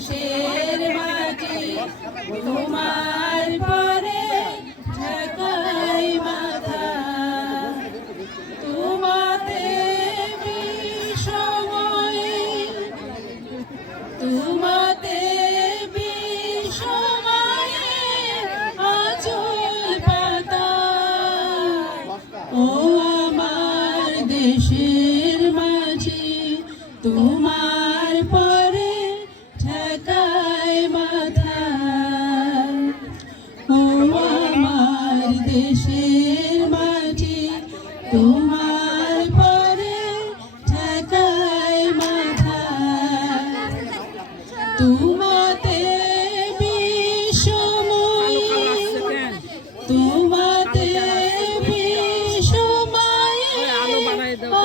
দেশের মাটি, তোমার পরে ঠেকাই মাথা। তোমাতে বিষময়ে তোমাতে বিষময়ে আচল পাতা। ও আমার দেশের দেশের মাটি তোমার পরে ঠেকায় মাথা। তোমাতে বিষময় তোমাতে বিষময়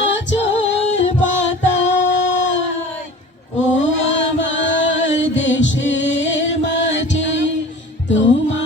অচল পাতায়। ও আমার দেশের মাটি, তোমার